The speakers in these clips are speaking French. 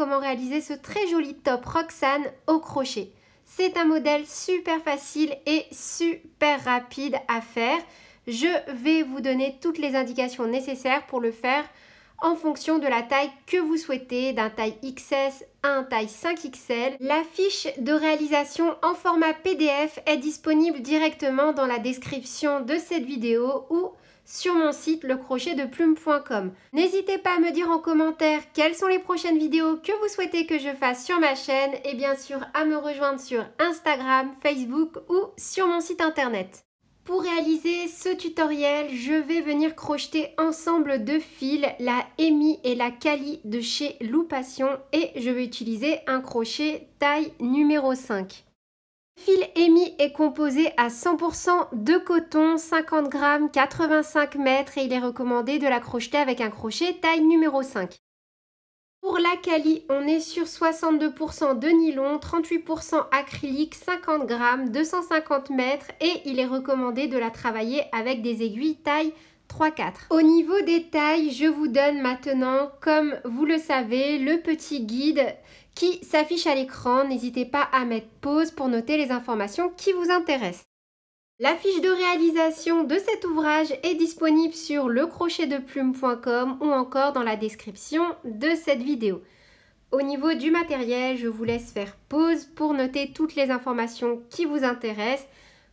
comment réaliser ce très joli top Roxane au crochet. C'est un modèle super facile et super rapide à faire. Je vais vous donner toutes les indications nécessaires pour le faire en fonction de la taille que vous souhaitez, d'un taille XS à un taille 5XL. La fiche de réalisation en format PDF est disponible directement dans la description de cette vidéo ou sur mon site lecrochetdeplume.com. N'hésitez pas à me dire en commentaire quelles sont les prochaines vidéos que vous souhaitez que je fasse sur ma chaîne et bien sûr à me rejoindre sur Instagram, Facebook ou sur mon site internet. Pour réaliser ce tutoriel, je vais venir crocheter ensemble deux fils, la Emi et la Cali de chez Loupation et je vais utiliser un crochet taille numéro 5. Le fil Emi est composé à 100% de coton, 50 grammes, 85 mètres et il est recommandé de la crocheter avec un crochet taille numéro 5. Pour la Cali, on est sur 62% de nylon, 38% acrylique, 50 grammes, 250 mètres et il est recommandé de la travailler avec des aiguilles taille 3-4. Au niveau des tailles, je vous donne maintenant, comme vous le savez, le petit guide qui s'affiche à l'écran. N'hésitez pas à mettre pause pour noter les informations qui vous intéressent. La fiche de réalisation de cet ouvrage est disponible sur lecrochetdeplume.com ou encore dans la description de cette vidéo. Au niveau du matériel, je vous laisse faire pause pour noter toutes les informations qui vous intéressent.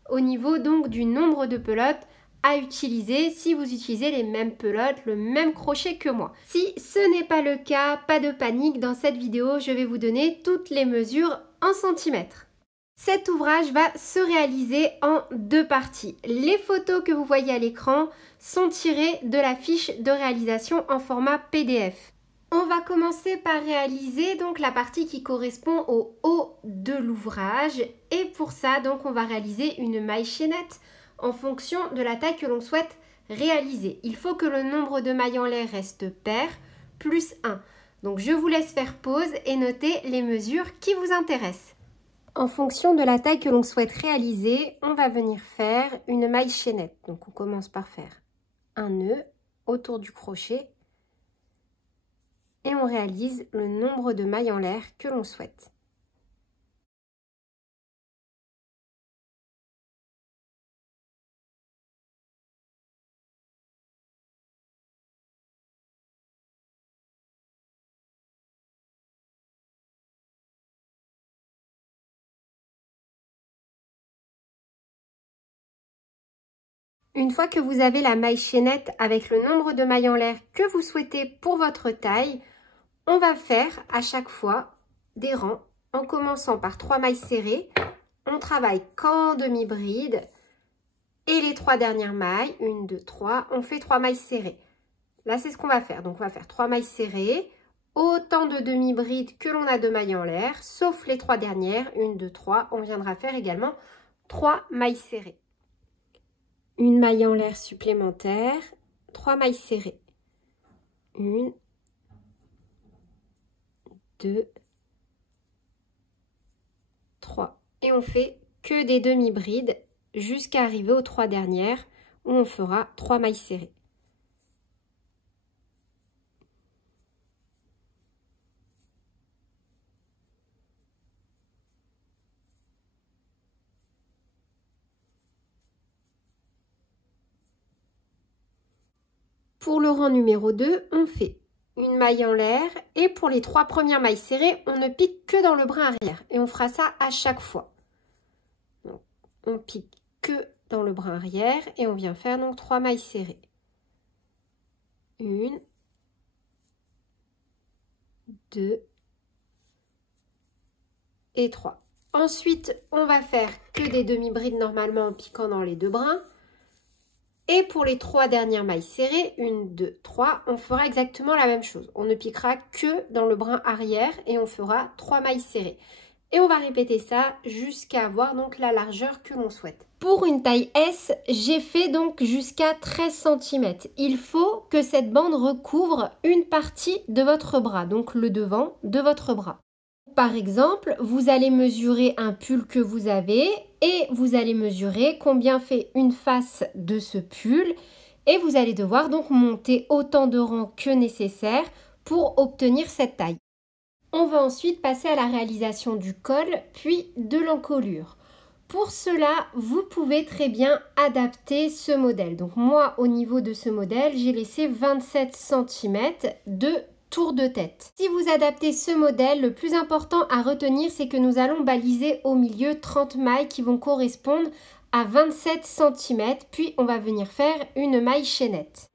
Au niveau donc du nombre de pelotes à utiliser si vous utilisez les mêmes pelotes, le même crochet que moi. Si ce n'est pas le cas, pas de panique, dans cette vidéo, je vais vous donner toutes les mesures en centimètres. Cet ouvrage va se réaliser en deux parties. Les photos que vous voyez à l'écran sont tirées de la fiche de réalisation en format PDF. On va commencer par réaliser donc la partie qui correspond au haut de l'ouvrage et pour ça donc on va réaliser une maille chaînette en fonction de la taille que l'on souhaite réaliser. Il faut que le nombre de mailles en l'air reste pair plus 1. Donc je vous laisse faire pause et noter les mesures qui vous intéressent. En fonction de la taille que l'on souhaite réaliser, on va venir faire une maille chaînette. Donc on commence par faire un nœud autour du crochet et on réalise le nombre de mailles en l'air que l'on souhaite. Une fois que vous avez la maille chaînette avec le nombre de mailles en l'air que vous souhaitez pour votre taille, on va faire à chaque fois des rangs en commençant par 3 mailles serrées. On travaille qu'en demi-bride et les 3 dernières mailles, 1, 2, 3, on fait 3 mailles serrées. Là, c'est ce qu'on va faire. Donc, on va faire 3 mailles serrées, autant de demi-bride que l'on a de mailles en l'air, sauf les 3 dernières, 1, 2, 3. On viendra faire également 3 mailles serrées. Une maille en l'air supplémentaire, 3 mailles serrées. 1, 2, 3. Et on fait que des demi-brides jusqu'à arriver aux 3 dernières où on fera 3 mailles serrées. Pour le rang numéro 2, on fait une maille en l'air et pour les 3 premières mailles serrées, on ne pique que dans le brin arrière et on fera ça à chaque fois. Donc, on pique que dans le brin arrière et on vient faire donc 3 mailles serrées. 1, 2 et 3. Ensuite, on va faire que des demi-brides normalement en piquant dans les 2 brins. Et pour les 3 dernières mailles serrées, 1, 2, 3, on fera exactement la même chose. On ne piquera que dans le brin arrière et on fera 3 mailles serrées. Et on va répéter ça jusqu'à avoir donc la largeur que l'on souhaite. Pour une taille S, j'ai fait donc jusqu'à 13 cm. Il faut que cette bande recouvre une partie de votre bras, donc le devant de votre bras. Par exemple, vous allez mesurer un pull que vous avez et vous allez mesurer combien fait une face de ce pull et vous allez devoir donc monter autant de rangs que nécessaire pour obtenir cette taille. On va ensuite passer à la réalisation du col, puis de l'encolure. Pour cela, vous pouvez très bien adapter ce modèle. Donc moi, au niveau de ce modèle, j'ai laissé 27 cm de tour de tête. Si vous adaptez ce modèle, le plus important à retenir, c'est que nous allons baliser au milieu 30 mailles qui vont correspondre à 27 cm, puis on va venir faire une maille chaînette.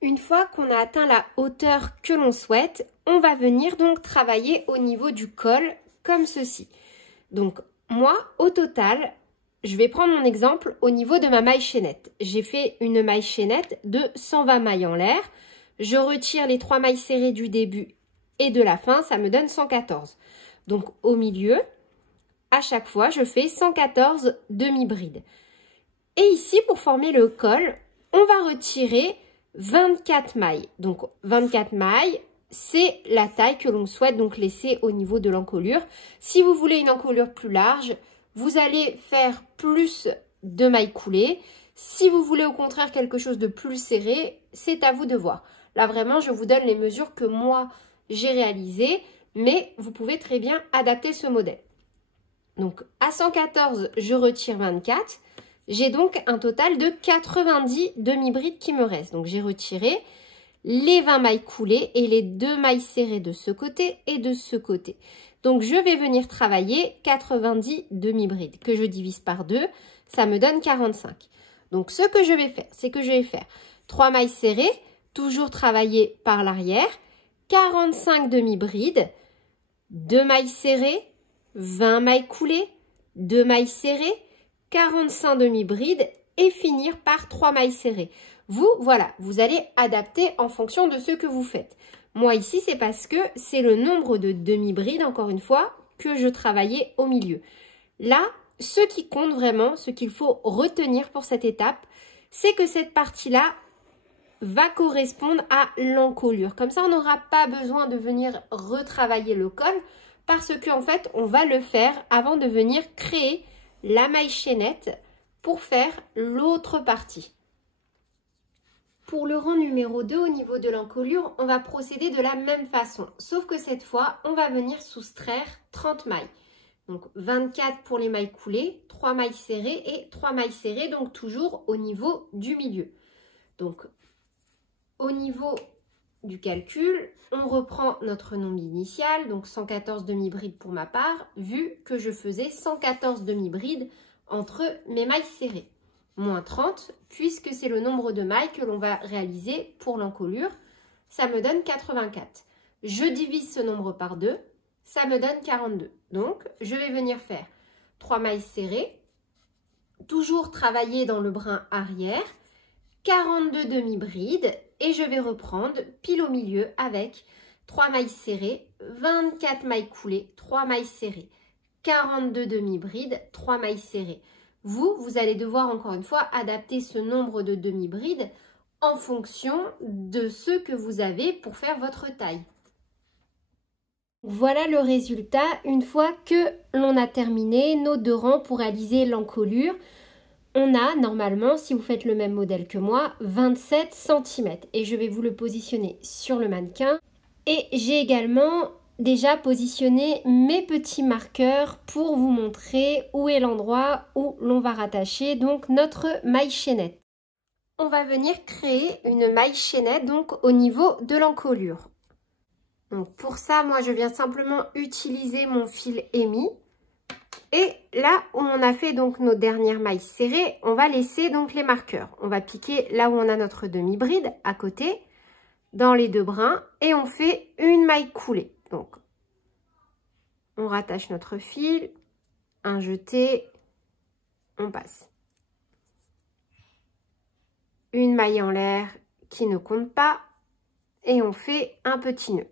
Une fois qu'on a atteint la hauteur que l'on souhaite, on va venir donc travailler au niveau du col comme ceci. Donc moi, au total, je vais prendre mon exemple au niveau de ma maille chaînette. J'ai fait une maille chaînette de 120 mailles en l'air. Je retire les 3 mailles serrées du début et de la fin, ça me donne 114. Donc au milieu, à chaque fois, je fais 114 demi-brides. Et ici, pour former le col, on va retirer 24 mailles. Donc 24 mailles, c'est la taille que l'on souhaite donc laisser au niveau de l'encolure. Si vous voulez une encolure plus large, vous allez faire plus de mailles coulées. Si vous voulez au contraire quelque chose de plus serré, c'est à vous de voir. Là vraiment, je vous donne les mesures que moi j'ai réalisées, mais vous pouvez très bien adapter ce modèle. Donc à 114, je retire 24. J'ai donc un total de 90 demi-brides qui me restent. Donc j'ai retiré les 20 mailles coulées et les 2 mailles serrées de ce côté et de ce côté. Donc je vais venir travailler 90 demi-brides que je divise par 2, ça me donne 45. Donc ce que je vais faire, c'est que je vais faire 3 mailles serrées, toujours travailler par l'arrière, 45 demi-brides, 2 mailles serrées, 20 mailles coulées, 2 mailles serrées, 45 demi-brides et finir par 3 mailles serrées. Vous, voilà, vous allez adapter en fonction de ce que vous faites. Moi ici, c'est parce que c'est le nombre de demi-brides, encore une fois, que je travaillais au milieu. Là, ce qui compte vraiment, ce qu'il faut retenir pour cette étape, c'est que cette partie-là va correspondre à l'encolure. Comme ça, on n'aura pas besoin de venir retravailler le col parce qu'en fait, on va le faire avant de venir créer la maille chaînette pour faire l'autre partie. Pour le rang numéro 2, au niveau de l'encolure, on va procéder de la même façon. Sauf que cette fois, on va venir soustraire 30 mailles. Donc 24 pour les mailles coulées, 3 mailles serrées et 3 mailles serrées, donc toujours au niveau du milieu. Donc au niveau du calcul, on reprend notre nombre initial, donc 114 demi-brides pour ma part, vu que je faisais 114 demi-brides entre mes mailles serrées. Moins 30, puisque c'est le nombre de mailles que l'on va réaliser pour l'encolure, ça me donne 84. Je divise ce nombre par 2, ça me donne 42. Donc, je vais venir faire 3 mailles serrées, toujours travailler dans le brin arrière, 42 demi-brides, et je vais reprendre pile au milieu avec 3 mailles serrées, 24 mailles coulées, 3 mailles serrées, 42 demi-brides, 3 mailles serrées. Vous allez devoir encore une fois adapter ce nombre de demi-brides en fonction de ce que vous avez pour faire votre taille. Voilà le résultat une fois que l'on a terminé nos 2 rangs pour réaliser l'encolure. On a normalement, si vous faites le même modèle que moi, 27 cm. Et je vais vous le positionner sur le mannequin. Et j'ai également déjà positionné mes petits marqueurs pour vous montrer où est l'endroit où l'on va rattacher donc notre maille chaînette. On va venir créer une maille chaînette donc au niveau de l'encolure. Donc pour ça, moi je viens simplement utiliser mon fil émis. Et là où on a fait donc nos dernières mailles serrées, on va laisser donc les marqueurs. On va piquer là où on a notre demi-bride à côté, dans les 2 brins, et on fait une maille coulée. Donc, on rattache notre fil, un jeté, on passe. Une maille en l'air qui ne compte pas, et on fait un petit nœud.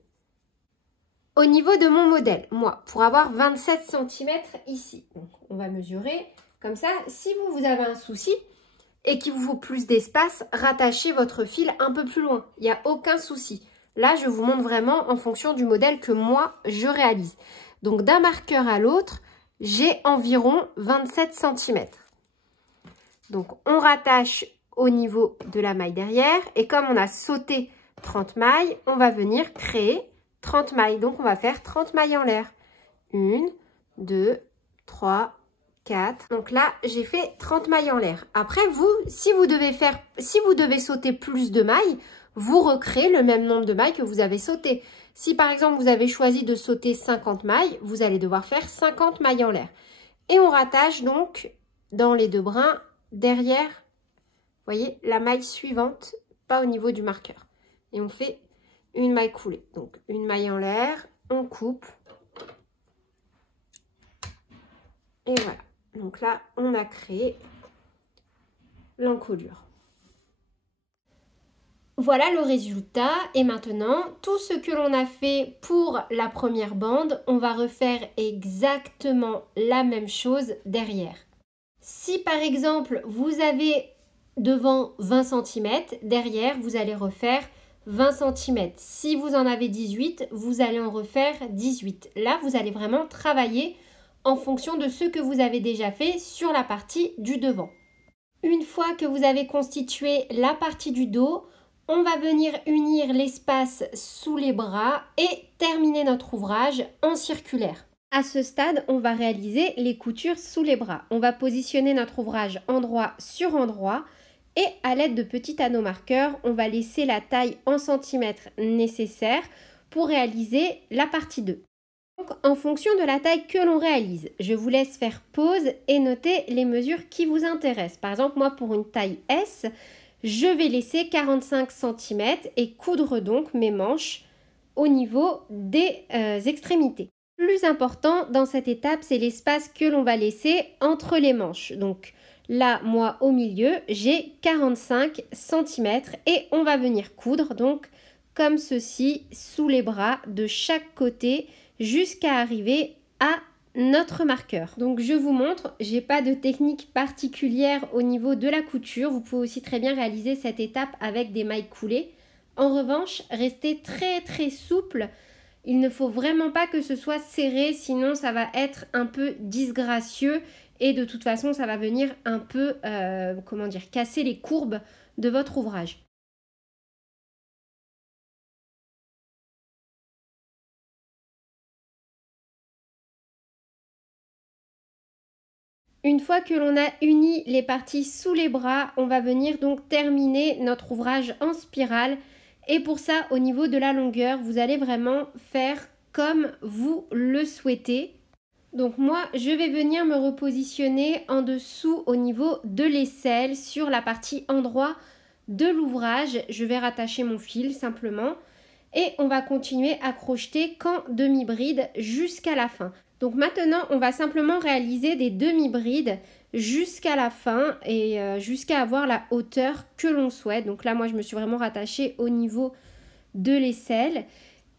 Au niveau de mon modèle, moi, pour avoir 27 cm ici, donc on va mesurer comme ça. Si vous avez un souci et qu'il vous faut plus d'espace, rattachez votre fil un peu plus loin. Il n'y a aucun souci. Là, je vous montre vraiment en fonction du modèle que moi, je réalise. Donc, d'un marqueur à l'autre, j'ai environ 27 cm. Donc, on rattache au niveau de la maille derrière. Et comme on a sauté 30 mailles, on va venir créer 30 mailles. Donc, on va faire 30 mailles en l'air. 1, 2, 3, 4. Donc là, j'ai fait 30 mailles en l'air. Après, vous, si vous devez sauter plus de mailles, vous recréez le même nombre de mailles que vous avez sauté. Si par exemple, vous avez choisi de sauter 50 mailles, vous allez devoir faire 50 mailles en l'air. Et on rattache donc dans les deux brins derrière, vous voyez, la maille suivante, pas au niveau du marqueur. Et on fait une maille coulée. Donc, une maille en l'air, on coupe. Et voilà. Donc là, on a créé l'encolure. Voilà le résultat. Et maintenant, tout ce que l'on a fait pour la première bande, on va refaire exactement la même chose derrière. Si par exemple, vous avez devant 20 cm, derrière, vous allez refaire 20 cm. Si vous en avez 18, vous allez en refaire 18. Là, vous allez vraiment travailler en fonction de ce que vous avez déjà fait sur la partie du devant. Une fois que vous avez constitué la partie du dos, on va venir unir l'espace sous les bras et terminer notre ouvrage en circulaire. À ce stade, on va réaliser les coutures sous les bras. On va positionner notre ouvrage endroit sur endroit et à l'aide de petits anneaux marqueurs, on va laisser la taille en centimètres nécessaire pour réaliser la partie 2. Donc, en fonction de la taille que l'on réalise, je vous laisse faire pause et noter les mesures qui vous intéressent. Par exemple, moi, pour une taille S, je vais laisser 45 cm et coudre donc mes manches au niveau des extrémités. Plus important dans cette étape, c'est l'espace que l'on va laisser entre les manches. Donc là, moi, au milieu, j'ai 45 cm et on va venir coudre donc comme ceci sous les bras de chaque côté jusqu'à arriver à notre marqueur. Donc je vous montre, j'ai pas de technique particulière au niveau de la couture. Vous pouvez aussi très bien réaliser cette étape avec des mailles coulées. En revanche, restez très souple. Il ne faut vraiment pas que ce soit serré, sinon ça va être un peu disgracieux et de toute façon ça va venir un peu, casser les courbes de votre ouvrage. Une fois que l'on a uni les parties sous les bras, on va venir donc terminer notre ouvrage en spirale. Et pour ça, au niveau de la longueur, vous allez vraiment faire comme vous le souhaitez. Donc moi, je vais venir me repositionner en dessous au niveau de l'aisselle sur la partie endroit de l'ouvrage. Je vais rattacher mon fil simplement et on va continuer à crocheter qu'en demi-bride jusqu'à la fin. Donc maintenant, on va simplement réaliser des demi-brides jusqu'à la fin et jusqu'à avoir la hauteur que l'on souhaite. Donc là, moi, je me suis vraiment rattachée au niveau de l'aisselle.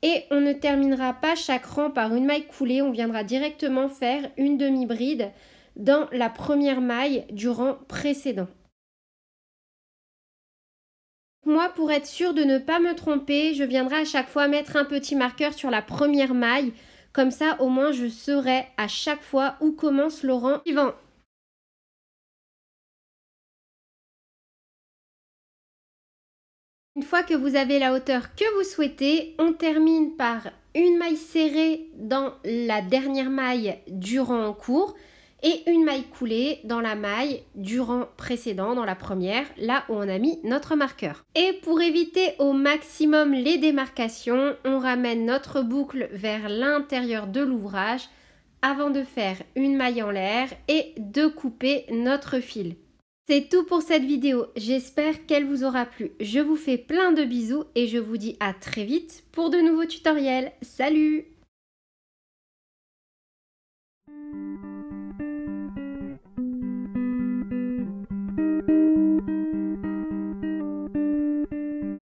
Et on ne terminera pas chaque rang par une maille coulée. On viendra directement faire une demi-bride dans la première maille du rang précédent. Moi, pour être sûre de ne pas me tromper, je viendrai à chaque fois mettre un petit marqueur sur la première maille. Comme ça, au moins, je saurai à chaque fois où commence le rang suivant. Une fois que vous avez la hauteur que vous souhaitez, on termine par une maille serrée dans la dernière maille du rang en cours et une maille coulée dans la maille du rang précédent, dans la première, là où on a mis notre marqueur. Et pour éviter au maximum les démarcations, on ramène notre boucle vers l'intérieur de l'ouvrage avant de faire une maille en l'air et de couper notre fil. C'est tout pour cette vidéo, j'espère qu'elle vous aura plu. Je vous fais plein de bisous et je vous dis à très vite pour de nouveaux tutoriels. Salut!